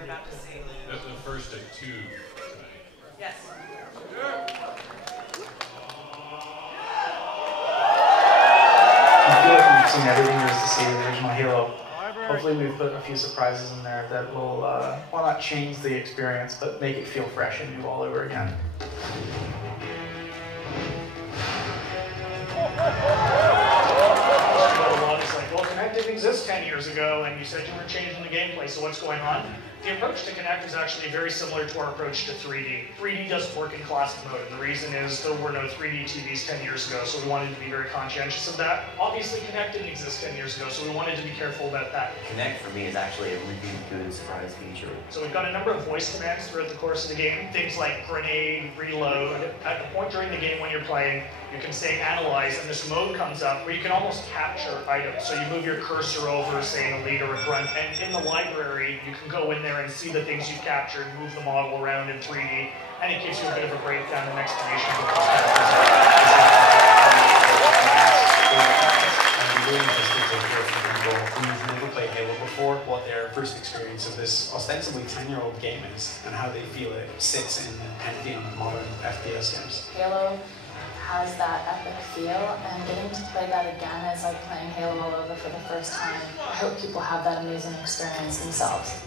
you're about to see. The first of two tonight. Yes. I feel like we've seen everything there is to see in the original Halo. Hopefully we've put a few surprises in there that will, well, not change the experience, but make it feel fresh and new all over again. It's like, well, Kinect didn't exist 10 years ago, and you said you were changing the gameplay, so what's going on? The approach to Kinect is actually very similar to our approach to 3D. 3D doesn't work in classic mode, and the reason is there were no 3D TVs 10 years ago, so we wanted to be very conscientious of that. Obviously, Kinect didn't exist 10 years ago, so we wanted to be careful about that. Kinect, for me, is actually a really good surprise feature. So we've got a number of voice commands throughout the course of the game, things like grenade, reload. At the point during the game when you're playing, you can say analyze, and this mode comes up where you can almost capture items. So you move your cursor over, say, an elite or a grunt, and in the library, you can go in there and see the things you've captured, move the model around in 3D, and it gives you a bit of a breakdown and explanation of the I'd be really interested to hear from people who've never played Halo before, what their first experience of this ostensibly 10-year-old game is, and how they feel it sits in the pantheon of modern FPS games. Halo has that epic feel, and getting to play that again is like playing Halo all over for the first time. I hope people have that amazing experience themselves.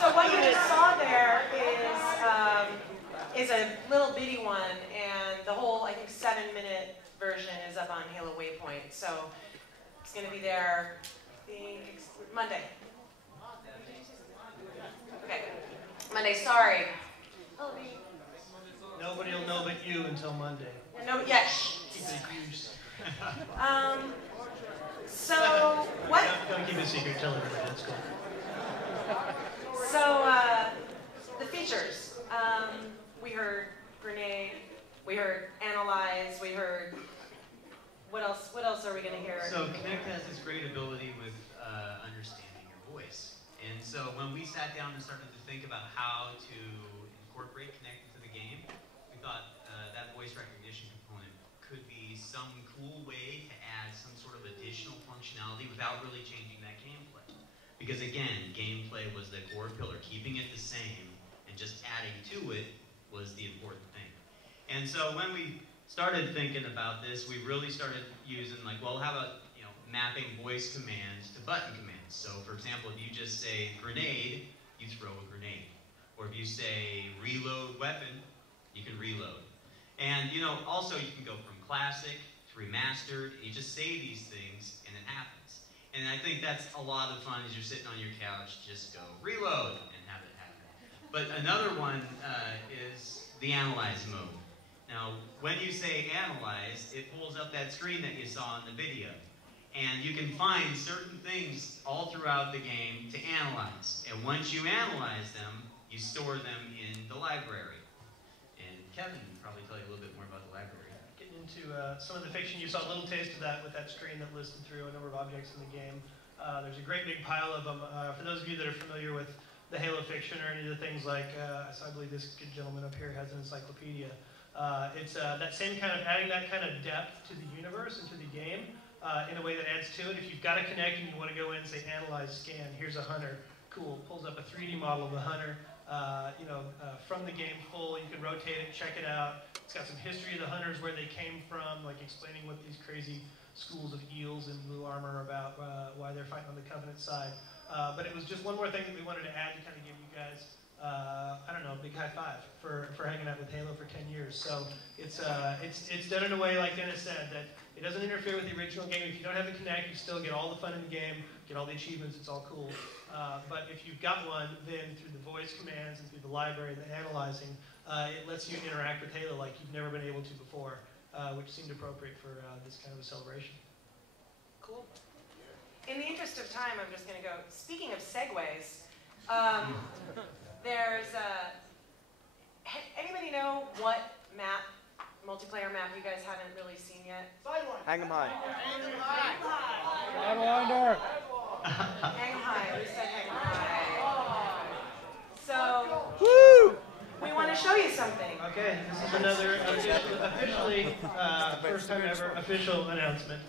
So what you just saw there is a little bitty one, and the whole, I think, 7-minute version is up on Halo Waypoint. So it's going to be there, I think, Monday. Okay, Monday, sorry. Nobody will know but you until Monday. No, yeah, shh. Keep it huge. So, what? Don't keep it a secret, tell everybody, that's cool. So, the features. We heard grenade, we heard analyze, we heard, what else are we going to hear? So Kinect has this great ability with understanding your voice. And so when we sat down and started to think about how to incorporate Kinect into the game, we thought that voice recognition component could be some cool way to add some sort of additional functionality without really changing that gameplay. Because again, gameplay was the core pillar. Keeping it the same and just adding to it was the important thing. And so when we started thinking about this, we really started using like, well, how about, you know, mapping voice commands to button commands. So for example, if you just say grenade, you throw a grenade. Or if you say reload weapon, you can reload. And you know, also you can go from classic to remastered. You just say these things and it happens. And I think that's a lot of fun as you're sitting on your couch, just go reload and have it happen. But another one is the analyze mode. Now, when you say analyze, it pulls up that screen that you saw in the video. And you can find certain things all throughout the game to analyze. And once you analyze them, you store them in the library. And Kevin can probably tell you a little bit more about the library. Getting into some of the fiction, you saw a little taste of that with that screen that listed through a number of objects in the game. There's a great big pile of them. For those of you that are familiar with the Halo fiction or any of the things like, so I believe this good gentleman up here has an encyclopedia. It's that same kind of, adding that kind of depth to the universe and to the game in a way that adds to it. If you've got a Kinect and you want to go in and say analyze, scan, here's a hunter, cool, pulls up a 3D model of the hunter. From the game full, you can rotate it, check it out. It's got some history of the hunters, where they came from, like explaining what these crazy schools of eels in blue armor are about, why they're fighting on the Covenant side. But it was just one more thing that we wanted to add to kind of give you guys, I don't know, a big high five for hanging out with Halo for 10 years. So it's done in a way, like Dennis said, that it doesn't interfere with the original game. If you don't have the Kinect, you still get all the fun in the game, get all the achievements, it's all cool. But if you've got one, then through the voice commands and through the library, the analyzing, it lets you interact with Halo like you've never been able to before, which seemed appropriate for this kind of a celebration. Cool. In the interest of time, I'm just going to go, speaking of segues, there's anybody know what map, multiplayer map you guys haven't really seen yet? Hang 'em high. Hang 'em high. Hang high. We said hang high. So, we want to show you something. Okay, this is another officially first time ever official announcement.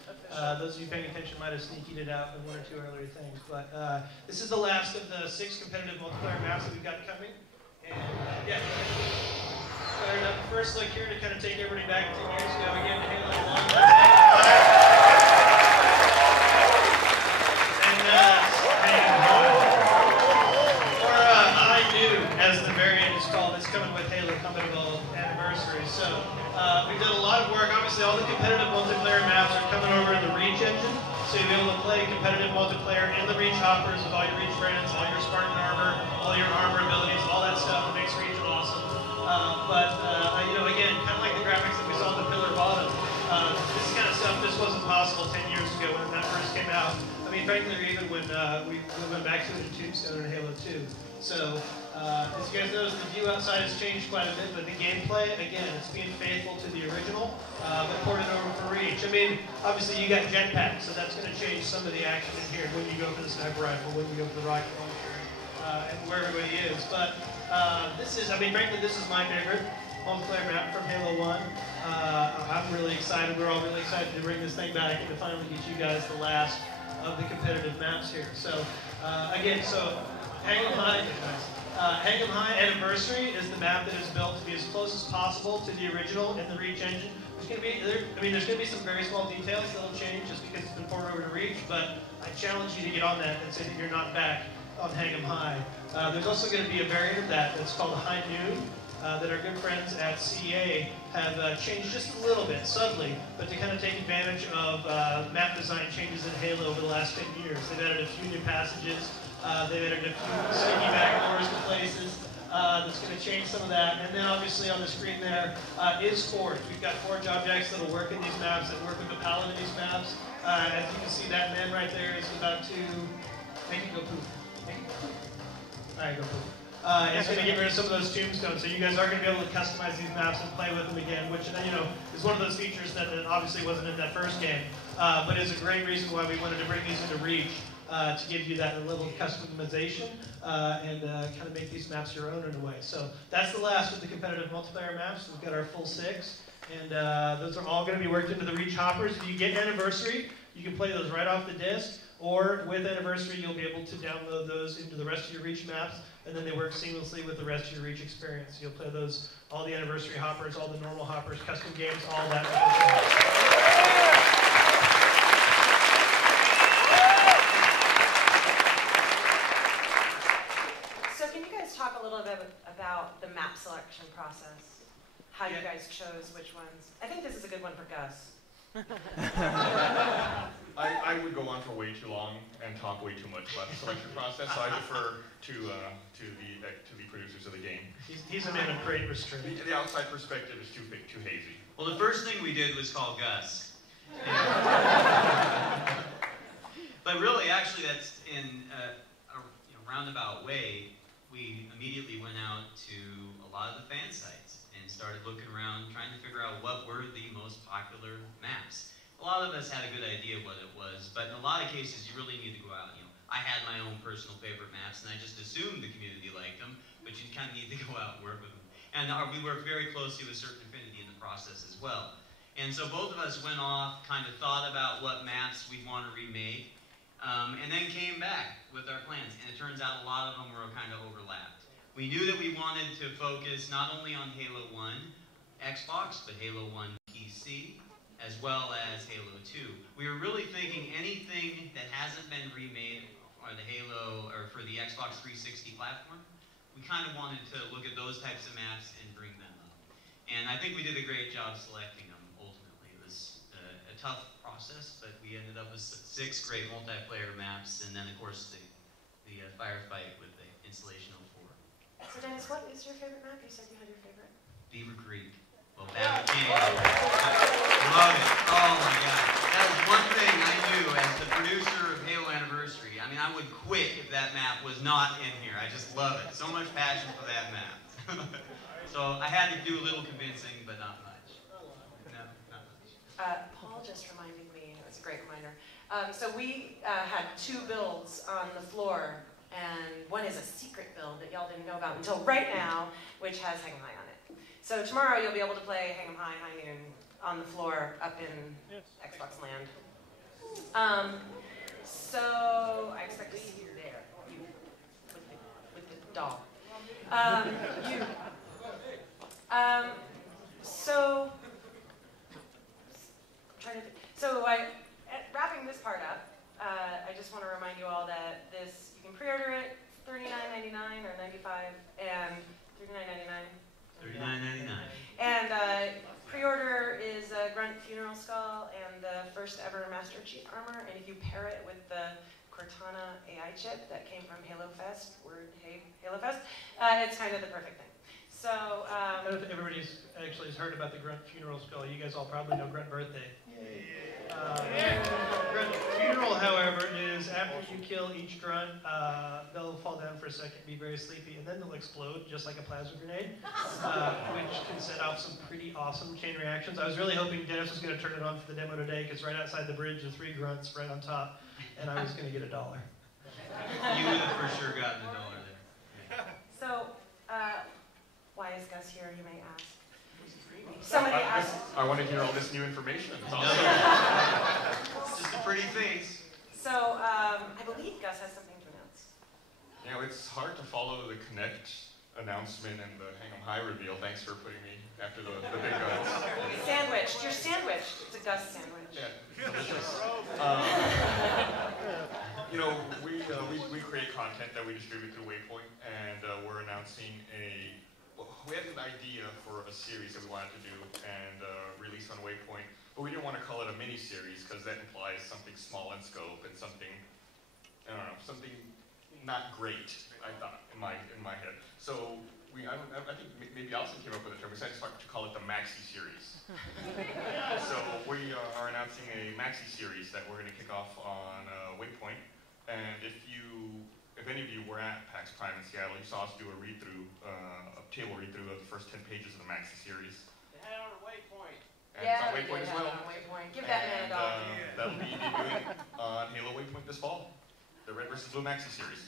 Those of you paying attention might have sneakied it out with one or two earlier things, but this is the last of the 6 competitive multiplayer maps that we've got coming. And yeah, fired up. First look here to kind of take everybody back 10 years ago again to Halo 1. As the variant is called, it's coming with Halo Compatible Anniversary. So we've done a lot of work. Obviously, all the competitive multiplayer maps are coming over to the Reach engine. So you'll be able to play competitive multiplayer in the Reach hoppers with all your Reach friends, all your Spartan armor, all your armor abilities, all that stuff that makes Reach awesome. You know, again, kind of like the graphics that we saw on the pillar bottom, this kind of stuff, this wasn't possible 10 years ago when that first came out. I mean, frankly, even when we went back to the Tombstone in Halo 2. So, as you guys notice, the view outside has changed quite a bit, but the gameplay, again, it's being faithful to the original, but ported over for Reach. I mean, obviously you got jetpacks, so that's going to change some of the action in here when you go for the sniper rifle, when you go for the rocket launcher, and where everybody is. But this is, I mean, frankly, this is my favorite multiplayer map from Halo 1. I'm really excited. We're all really excited to bring this thing back and to finally get you guys the last of the competitive maps here. So, again, Hang 'em High. Hang 'em High Anniversary is the map that is built to be as close as possible to the original in the Reach engine. There's going to be some very small details that'll change just because it's been ported over to Reach, but I challenge you to get on that and say that you're not back on Hang 'em High. There's also going to be a variant of that that's called High Noon, that our good friends at CA have changed just a little bit, subtly, but to kind of take advantage of map design changes in Halo over the last 10 years. They've added a few new passages. They've added a few sneaky back doors to places that's going to change some of that. And then obviously on the screen there is Forge. We've got Forge objects that will work in these maps, that work with the palette in these maps. As you can see, that man right there is about to make it go poop. Make it go poop. All right, go poop. It's going to get rid of some of those tombstones, so you guys are going to be able to customize these maps and play with them again, which, you know, is one of those features that obviously wasn't in that first game, but is a great reason why we wanted to bring these into Reach. To give you that level of customization and kind of make these maps your own in a way. So that's the last of the competitive multiplayer maps. We've got our full 6, and those are all going to be worked into the Reach hoppers. If you get Anniversary, you can play those right off the disc, or with Anniversary, you'll be able to download those into the rest of your Reach maps, and then they work seamlessly with the rest of your Reach experience. You'll play those, all the Anniversary hoppers, all the normal hoppers, custom games, all that. Talk a little bit about the map selection process, how you guys chose which ones. I think this is a good one for Gus. I would go on for way too long and talk way too much about the selection process, so I defer to the producers of the game. He's a man of great restraint. The outside perspective is too hazy. Well, the first thing we did was call Gus. But really, actually, that's in a roundabout way. We immediately went out to a lot of the fan sites and started looking around, trying to figure out what were the most popular maps. A lot of us had a good idea what it was, but in a lot of cases, you really need to go out. I had my own personal favorite maps, and I just assumed the community liked them, but you kind of need to go out and work with them. And we worked very closely with Certain Affinity in the process as well. And so both of us went off, kind of thought about what maps we'd want to remake, and then came back with our plans. And it turns out a lot of them were kind of overlapped. We knew that we wanted to focus not only on Halo 1 Xbox, but Halo 1 PC, as well as Halo 2. We were really thinking anything that hasn't been remade or the Halo or for the Xbox 360 platform, we kind of wanted to look at those types of maps and bring them up. And I think we did a great job selecting them, ultimately. It was a tough process, but we ended up with 6 great multiplayer maps, and then, of course, the firefight with the installation of 4. So, Dennis, what is your favorite map? You said you had your favorite. Beaver Creek. Well, Battle King. Love it. Oh, my God. That was one thing I knew as the producer of Halo Anniversary. I mean, I would quit if that map was not in here. I just love it. So much passion for that map. So I had to do a little convincing, but not much. No, not much. Paul just reminded me, it was a great reminder, So we had 2 builds on the floor, and one is a secret build that y'all didn't know about until right now, which has Hang 'em High on it. So tomorrow you'll be able to play Hang 'em High, High Noon on the floor up in Xbox Land. So I expect to see you there, you with the doll. Wrapping this part up, I just want to remind you all that you can pre-order it $39.99 or $95 and $39.99. $39.99. And pre-order is a Grunt Funeral Skull and the first ever Master Chief armor, and if you pair it with the Cortana AI chip that came from Halo Fest, Halo Fest, it's kind of the perfect thing. So, I don't know if everybody actually has heard about the Grunt Funeral Skull. You guys all probably know Grunt Birthday. Grunt Funeral, however, is after you kill each grunt, they'll fall down for a second, be very sleepy, and then they'll explode just like a plasma grenade, which can set off some pretty awesome chain reactions. I was really hoping Dennis was going to turn it on for the demo today, because right outside the bridge, the 3 grunts right on top, and I was going to get $1. You would have for sure gotten $1 there. So, why is Gus here, you may ask? Somebody asked. I want to hear all this new information. It's awesome. It's just a pretty face. So, I believe Gus has something to announce. You know, it's hard to follow the Kinect announcement and the Hang 'em High reveal. Thanks for putting me after the big guns. Sandwiched. You're sandwiched. It's a Gus sandwich. Yeah, delicious. You know, we create content that we distribute through Waypoint, and we're announcing we had an idea for a series that we wanted to do and release on Waypoint, but we didn't want to call it a mini-series because that implies something small in scope and something, I don't know, something not great, I thought, in my head. So I think maybe Allison came up with a term. We decided to call it the Maxi Series. So we are announcing a Maxi Series that we're going to kick off on Waypoint, and if any of you were at PAX Prime in Seattle, you saw us do a read-through, a table read-through of the first 10 pages of the Maxi Series. Head on to Waypoint. And it's on Waypoint as well. Waypoint. Give that man a dog. That'll be debuting on Halo Waypoint this fall. The Red vs. Blue Maxi Series.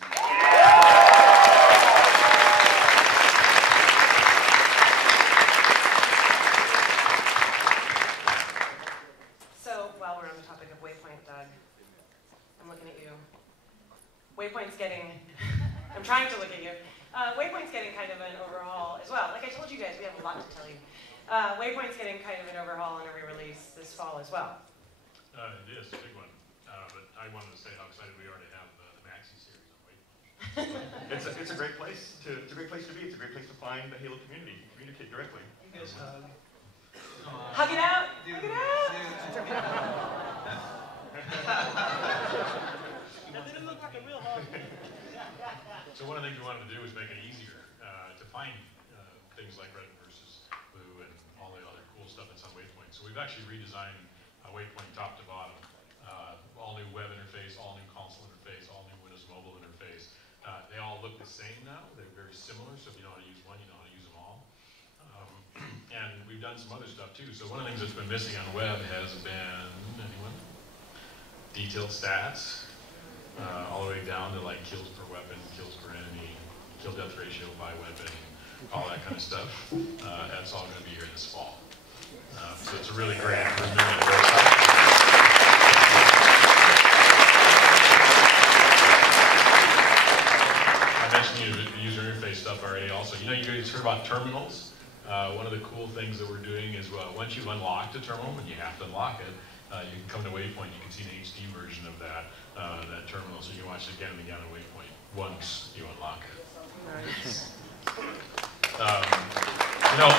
So, while we're on the topic of Waypoint, Doug, I'm looking at you. Waypoint's getting, I'm trying to look at you. Waypoint's getting kind of an overhaul as well. Like I told you guys, we have a lot to tell you. Waypoint's getting kind of an overhaul and a re-release this fall as well. It is a big one, but I wanted to say how excited we are to have the Maxi series on Waypoint. It's a great place to be. It's a great place to find the Halo community, communicate directly. You guys hug. Hug it out! Hug it out! That didn't look like a real hug. So one of the things we wanted to do was make it easier to find things like Red versus Blue and all the other cool stuff that's on Waypoint. So we've actually redesigned Waypoint top to bottom. All new web interface, all new console interface, all new Windows Mobile interface. They all look the same now. They're very similar, so if you know how to use one, you know how to use them all. And we've done some other stuff too. So one of the things that's been missing on web has been, anyone? Detailed stats. All the way down to like kills per weapon, kills per enemy, kill death ratio by weapon, all that kind of stuff. That's all going to be here this fall. So it's a really great improvement in the website. I mentioned the user interface stuff already also. You know, you guys heard about terminals. One of the cool things that we're doing is once you've unlocked a terminal, and you have to unlock it, you can come to Waypoint, you can see an HD version of that terminal, so you can watch it again and again on Waypoint once you unlock it. Nice. You know,